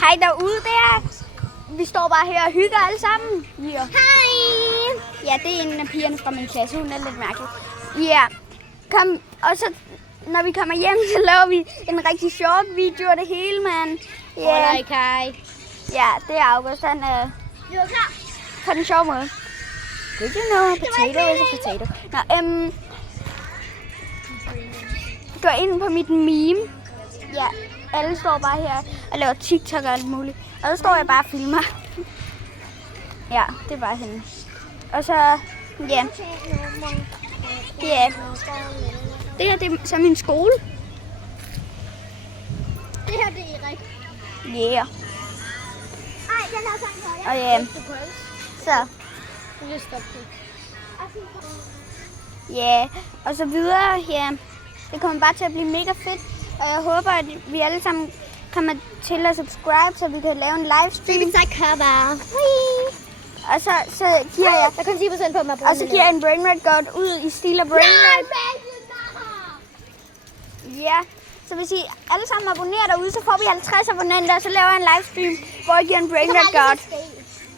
Hej derude der. Vi står bare her og hygger alle sammen. Ja. Hej! Ja, det er en af pigerne fra min klasse. Hun er lidt mærkelig. Ja, kom. Og så, når vi kommer hjem, så laver vi en rigtig sjov video af det hele, mand. Ja. Ja, det er August. Han er på den sjove måde. Did you know potato is a potato? Nå, gå ind på mit meme. Ja, alle står bare her og laver TikTok og alt muligt. Og så står jeg bare og filmer. Ja, det er bare hende. Og så, ja. Ja. Det her, det er så min skole. Det her, det er Erik. Yeah. Ej, den er sådan her. Og ja, så. Ja, og så videre, ja. Det kommer bare til at blive mega fedt. Og jeg håber, at vi alle sammen kommer til at subscribe, så vi kan lave en livestream. Det er så cover. Og så giver jeg... Der er kun 10% på mig. Og så giver jeg en brainrot godt ud i stil af brainrot. Ja, så hvis I alle sammen abonnerer derude, så får vi 50 abonnenter, og så laver jeg en livestream, hvor jeg giver en brainrot godt.